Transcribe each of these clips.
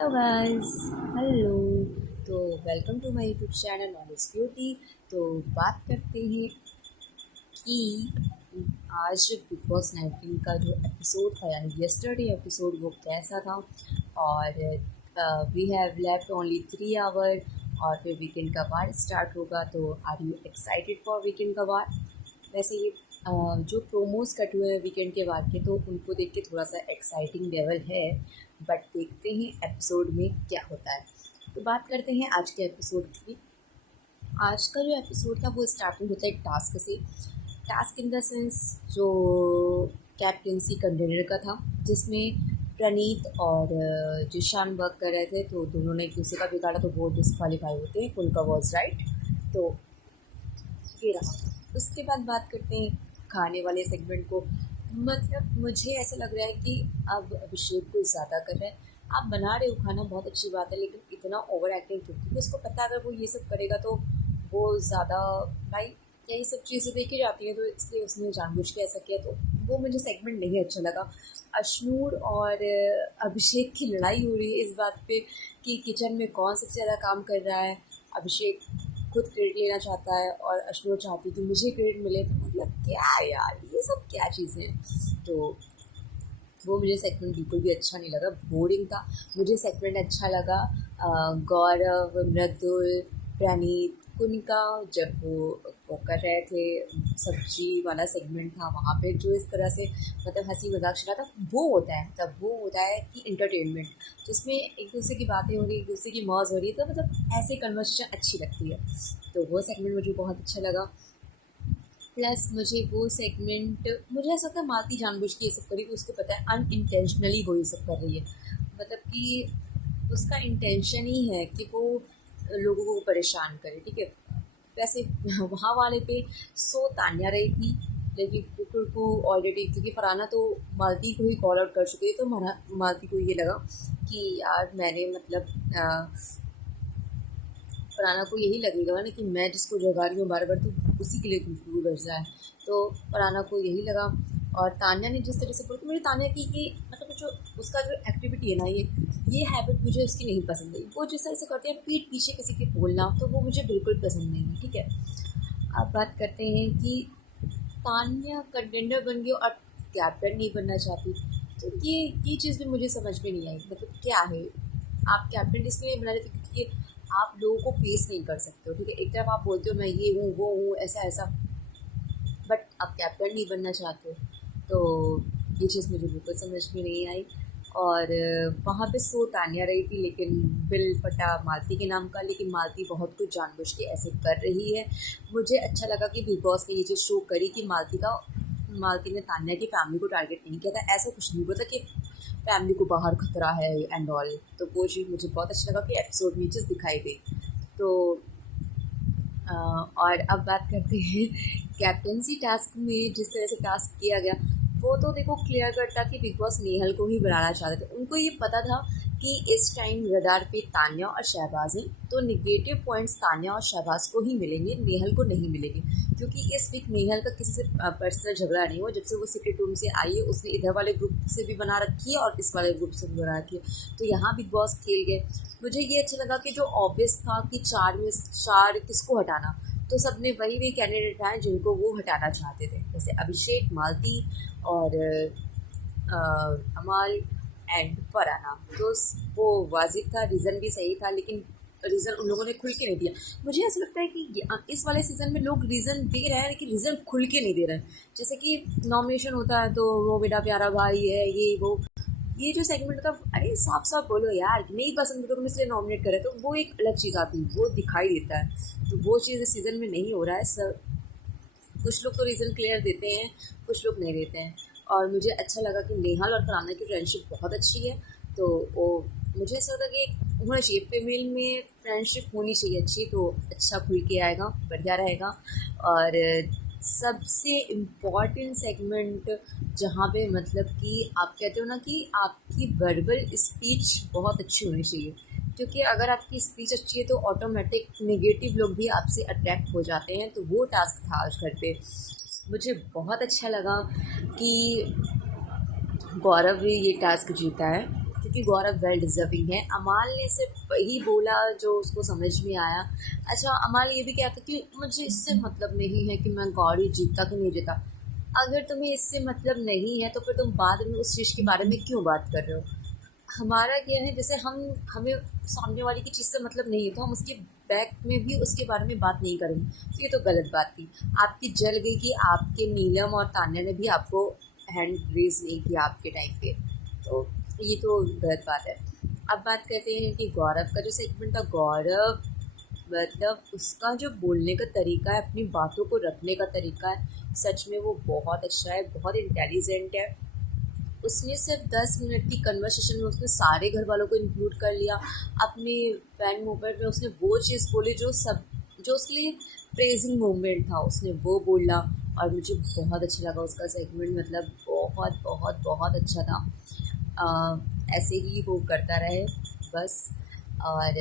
Hello guys. Hello. तो welcome to my YouTube channel knowledge beauty. तो बात करते हैं कि आज बिग बॉस 19 का जो एपिसोड था यानी यस्टरडे एपिसोड वो कैसा था। और we have left only 3 hour और फिर वीकेंड का वार स्टार्ट होगा। तो are you excited for weekend का वार? वैसे ये जो प्रोमोज कट हुए हैं वीकेंड के बाद के तो उनको देख के थोड़ा सा एक्साइटिंग लेवल है। बट देखते हैं एपिसोड में क्या होता है। तो बात करते हैं आज के एपिसोड की। आज का जो एपिसोड था वो स्टार्टिंग होता है एक टास्क से। टास्क इन द सेंस जो कैप्टेंसी कंटेनर का था, जिसमें प्रणीत और जिशान वर्क कर रहे थे। तो दोनों ने एक दूसरे का बिगाड़ा तो वो डिस्क्वालीफाई होते हैं, उनका वॉज राइट। तो ये रहा। उसके बाद बात करते हैं खाने वाले सेगमेंट को। मतलब मुझे ऐसा लग रहा है कि अब अभिषेक कुछ ज़्यादा कर रहा है। आप बना रहे हो खाना, बहुत अच्छी बात है, लेकिन इतना ओवर एक्टिंग क्यों? क्योंकि उसको पता है अगर वो ये सब करेगा तो वो ज़्यादा भाई यही सब चीज़ें देखी जाती हैं, तो इसलिए उसने जानबूझ के ऐसा किया। तो वो मुझे सेगमेंट नहीं अच्छा लगा। अशनूर और अभिषेक की लड़ाई हो रही है इस बात पे कि किचन में कौन सबसे ज़्यादा काम कर रहा है। अभिषेक खुद क्रेडिट लेना चाहता है और अशनूर चाहती है कि मुझे क्रेडिट मिले। तो मतलब क्या यार, ये सब क्या चीज़ें हैं? तो वो मुझे सेगमेंट बिल्कुल भी अच्छा नहीं लगा, बोरिंग था। मुझे सेगमेंट अच्छा लगा गौरव, मृदुल, प्रणीत, कुनिका जब वो कर रहे थे सब्जी वाला सेगमेंट था, वहाँ पे जो इस तरह से मतलब हंसी मजाक चला था, वो होता है तब वो होता है कि इंटरटेनमेंट, जिसमें एक दूसरे की बातें हो रही, एक दूसरे की मौज हो रही है, तो मतलब ऐसे कन्वर्सेशन अच्छी लगती है। तो वो सेगमेंट मुझे बहुत अच्छा लगा। प्लस मुझे वो सेगमेंट, मुझे ऐसा था मालती जानबूझ के ये सब करी, तो उसको पता है अनइंटेंशनली वो ये सब कर रही है। मतलब कि उसका इंटेंशन ही है कि वो लोगों को परेशान करे, ठीक है। वैसे वहाँ वाले पे तान्या रही थी, लेकिन कुकुर को ऑलरेडी, क्योंकि फरहाना तो मालती को ही कॉल आउट कर चुकी है, तो मालती को ये लगा कि यार मैंने मतलब फरहाना को यही लगेगा ना कि मैं जिसको जगा रही हूँ बार बार तो उसी के लिए गुफ्तगू कर जाए। तो फरहाना को यही लगा। और तान्या ने जिस तरह से बोला, तो मुझे तान्या की ये मतलब जो उसका जो एक्टिविटी है ना, ये हैबिट मुझे उसकी नहीं पसंद है। वो जिस तरह से करते हैं पीठ पीछे किसी के बोलना, तो वो मुझे बिल्कुल पसंद नहीं है, ठीक है। अब बात करते हैं कि तान्या कंटेंडर बन गई और कैप्टन नहीं बनना चाहती। तो ये चीज़ भी मुझे समझ में नहीं आई। मतलब क्या है, आप कैप्टन इसलिए बना रहे थे क्योंकि आप लोगों को फेस नहीं कर सकते हो, ठीक है। एक तरफ आप बोलते हो मैं ये हूँ वो हूँ ऐसा ऐसा, बट आप कैप्टन नहीं बनना चाहते हो। तो ये चीज़ मुझे बिल्कुल समझ में नहीं आई। और वहाँ पे तान्या रही थी, लेकिन बिल पटा मालती के नाम का, लेकिन मालती बहुत कुछ जानबूझ के ऐसे कर रही है। मुझे अच्छा लगा कि बिग बॉस ने ये चीज़ शो करी कि मालती ने तान्या की फैमिली को टारगेट नहीं किया था। ऐसा कुछ नहीं बोला कि फैमिली को बाहर खतरा है एंड ऑल। तो वो चीज़ मुझे बहुत अच्छा लगा कि एपिसोड में चीज़ दिखाई दी। तो और अब बात करते हैं कैप्टेंसी टास्क में जिस तरह से टास्क किया गया, वो तो देखो क्लियर कट था कि बिग बॉस नेहल को ही बनाना चाहते थे। उनको ये पता था कि इस टाइम रडार पे तान्या और शहबाज हैं, तो निगेटिव पॉइंट्स तान्या और शहबाज को ही मिलेंगे, नेहल को नहीं मिलेंगे। क्योंकि इस वीक नेहल का किसी से पर्सनल झगड़ा नहीं हुआ। जब से वो सीक्रेट रूम से आई है उसने इधर वाले ग्रुप से भी बना रखी है और इस वाले ग्रुप से भी बना रखी है। तो यहाँ बिग बॉस खेल गए। मुझे ये अच्छा लगा कि जो ऑब्वियस था कि 4 में 4 किसको हटाना, तो सबने वही कैंडिडेट आए जिनको वो हटाना चाहते थे, जैसे अभिषेक, मालती और अमाल एंड फरहाना। तो वो वाजिब था, रीज़न भी सही था, लेकिन रीज़न उन लोगों ने खुल के नहीं दिया। मुझे ऐसा लगता है कि इस वाले सीज़न में लोग रीज़न दे रहे हैं, लेकिन रीज़न खुल के नहीं दे रहे हैं। जैसे कि नॉमिनेशन होता है तो वो मेरा प्यारा भाई है, ये वो, ये जो सेगमेंट था, अरे साफ साफ बोलो यार कि नहीं पसंद तो तुम इसलिए नॉमिनेट करे, तो वो एक अलग चीज़ आती है, वो दिखाई देता है। तो वो चीज़ इस सीज़न में नहीं हो रहा है सर। कुछ लोग तो रीज़न क्लियर देते हैं, कुछ लोग नहीं देते हैं। और मुझे अच्छा लगा कि नेहाल और फरहाना की फ्रेंडशिप बहुत अच्छी है। तो वो मुझे ऐसा लगा कि होना चाहिए, फीमेल में फ्रेंडशिप होनी चाहिए अच्छी, तो अच्छा खुल के आएगा, बढ़िया रहेगा। और सबसे इम्पॉर्टेंट सेगमेंट जहाँ पे मतलब कि आप कहते हो ना कि आपकी वर्बल स्पीच बहुत अच्छी होनी चाहिए, क्योंकि अगर आपकी स्पीच अच्छी है तो ऑटोमेटिक नेगेटिव लोग भी आपसे अट्रैक्ट हो जाते हैं। तो वो टास्क था आज घर पे। मुझे बहुत अच्छा लगा कि गौरव ने ये टास्क जीता है। क्योंकि गौरव वेल डिजर्विंग है। अमाल ने सिर्फ वही बोला जो उसको समझ में आया। अच्छा, अमाल ये भी कहता कि मुझे इससे मतलब नहीं है कि मैं गौरी जीता कि नहीं जीता। अगर तुम्हें इससे मतलब नहीं है तो फिर तुम बाद में उस चीज़ के बारे में क्यों बात कर रहे हो? हमारा क्या है, जैसे हमें सामने वाले की चीज़ से मतलब नहीं है तो हम उसके बैक में भी उसके बारे में बात नहीं करेंगे, तो ये तो गलत बात थी। आपकी जल गई कि आपके नीलम और तान्या ने भी आपको हैंड रेज नहीं किया आपके टाइम पे, तो ये तो गलत बात है। अब बात करते हैं कि गौरव का जो सेगमेंट था। गौरव मतलब उसका जो बोलने का तरीका है, अपनी बातों को रखने का तरीका है, सच में वो बहुत अच्छा है, बहुत इंटेलिजेंट है। उसने सिर्फ 10 मिनट की कन्वर्सेशन में उसने सारे घर वालों को इंक्लूड कर लिया। अपने फैन मूवमेंट में उसने वो चीज़ बोली जो उसके लिए प्रेजिंग मोमेंट था, उसने वो बोला। और मुझे बहुत अच्छा लगा उसका सेगमेंट, मतलब बहुत बहुत बहुत अच्छा था। ऐसे ही वो करता रहे बस। और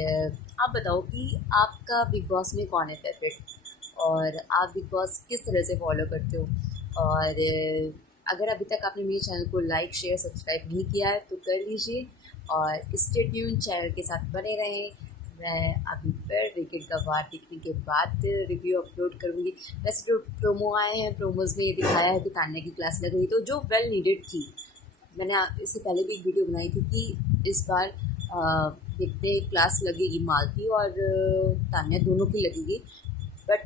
आप बताओ कि आपका बिग बॉस में कौन है फेवरेट, और आप बिग बॉस किस तरह से फॉलो करते हो? और अगर अभी तक आपने मेरे चैनल को लाइक शेयर सब्सक्राइब नहीं किया है तो कर लीजिए, और स्टे ट्यून चैनल के साथ बने रहें। मैं अभी फिर विकेट का वार दिखने के बाद रिव्यू अपलोड करूँगी। वैसे जो प्रोमो आए हैं, प्रोमोज में ये दिखाया है कि तान्या की क्लास लग रही, तो जो वेल नीडेड थी। मैंने इससे पहले भी एक वीडियो बनाई थी कि इस बार देखते हैं क्लास लगेगी मालती और तान्या दोनों की लगेगी। बट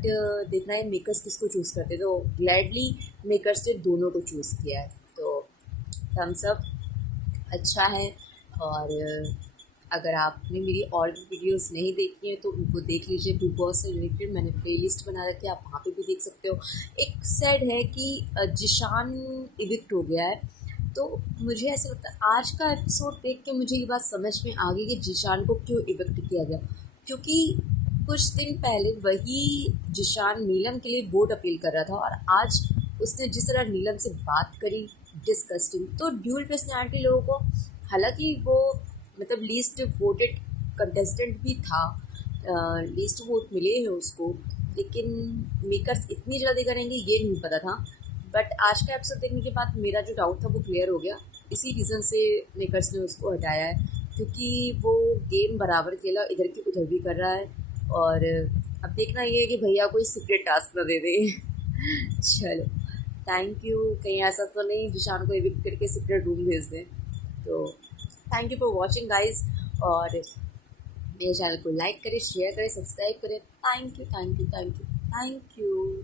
देखना है मेकर्स किसको चूज़ करते, तो ग्लैडली मेकर्स ने दोनों को चूज़ किया है, तो थम्स अप, अच्छा है। और अगर आपने मेरी और भी वीडियोस नहीं देखी हैं तो उनको देख लीजिए। बिग बॉस से रिलेटेड मैंने प्लेलिस्ट बना रखी है, आप वहाँ पे भी देख सकते हो। एक सैड है कि जिशान इविक्ट हो गया है, तो मुझे ऐसा लगता है आज का एपिसोड देख के मुझे ये बात समझ में आ गई कि जिशान को क्यों इविक्ट किया गया। क्योंकि कुछ दिन पहले वही जिशान नीलम के लिए वोट अपील कर रहा था, और आज उसने जिस तरह नीलम से बात करी, डिस्कस्टिंग। तो ड्यूल पर्सनैलिटी लोगों को, हालांकि वो मतलब लीस्ट वोटेड कंटेस्टेंट भी था, लीस्ट वोट मिले हैं उसको, लेकिन मेकर्स इतनी जल्दी करेंगे ये नहीं पता था। बट आज का एपिसोड देखने के बाद मेरा जो डाउट था वो क्लियर हो गया। इसी रीज़न से मेकर्स ने उसको हटाया है, क्योंकि वो गेम बराबर खेला, इधर की उधर भी कर रहा है। और अब देखना ये है कि भैया कोई सीक्रेट टास्क ना दे दे। चलो, थैंक यू। कहीं ऐसा तो नहीं जिशान को एविक्ट करके सीक्रेट रूम भेज दें। तो thank you for watching guys, और मेरे चैनल को लाइक करें, शेयर करें, सब्सक्राइब करें। Thank you, thank you, thank you, thank you.